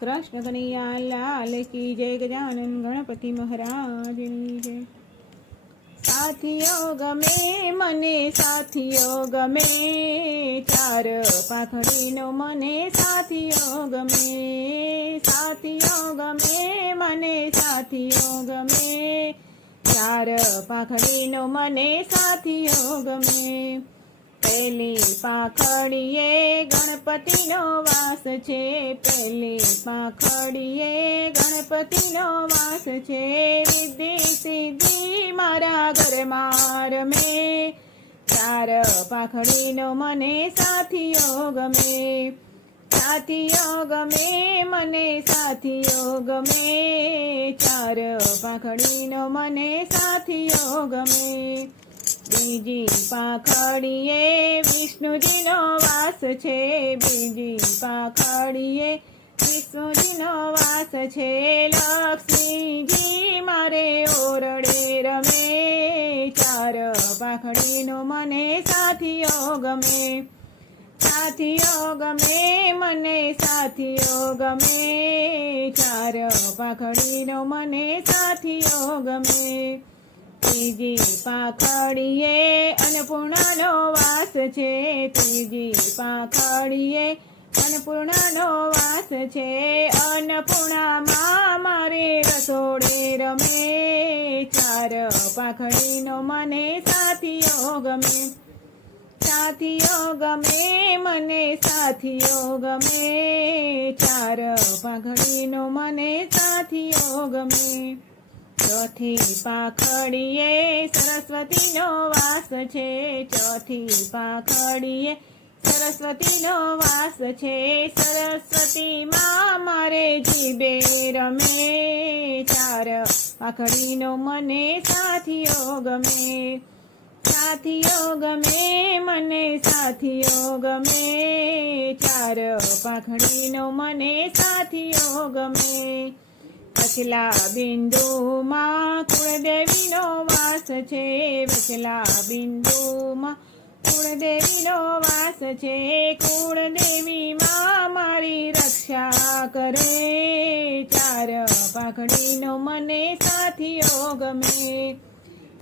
कृष्ण कन्हैया लाल की जय। गजानन गणपति महाराजनी जय। साथियों गमे मने साथियों गमे चार पाखड़ीनो मने साथियों गमे। साथियों गमे मने साथियों गमे चार पाखड़ीनो मने साथियों गमे। पहली पाखड़ीए गणपतिनो वास छे। पहली पाखड़ीए गणपतिनो वास छे। रिद्धि सिद्धि मारा घर मार में चार पाखड़ीनो मने साथियों गमे। साथियों गमे मने साथियों गमे चार पाखड़ीनो मने साथियों गमे। बीजी पाखड़ीए विष्णुजीनो वास छे। बीजी पाखड़ीए विष्णुजीनो वास छे। लक्ष्मीजी मारे ओरडे रमे चार पाखड़ीनो मने साथियों गमे। साथियों गमे मने साथियों गमे चार पाखड़ीनो मने साथियों गमे। तीजी पाखड़ीए अन्नपूर्णानो वास छे। तीजी पाखड़ीए अन्नपूर्णानो वास छे। अन्नपूर्णा मारे रसोड़े रमे चार पाखड़ीनो मने साथियों गमे। साथियों गमे मने साथियों गमे चार पाखड़ीनो मने साथियों गमे। चौथी पाखड़ीए सरस्वतीनो वास छे। चौथी पाखड़ीए सरस्वतीनो वास छे। सरस्वती मारे जीबे रमे चार पाखड़ीनो मने साथियों गमे। साथियों गमे मने साथियों गमे चार पाखड़ीनो मने साथियों गमे। वचला बिंदुमां कुलदेवीनो वास छे। वचला बिंदुमां कुलदेवीनो वास छे। कुलदेवी मारी रक्षा करे चार पाखड़ीनो मने साथियों गमे।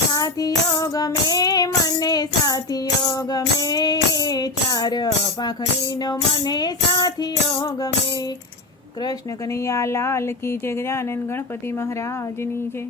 साथियों गमे मने साथियों गमे चार पाखड़ीनो मने साथियों गमे। कृष्ण कन्हैया लाल की जय। गजानन गणपति महाराजनी जय।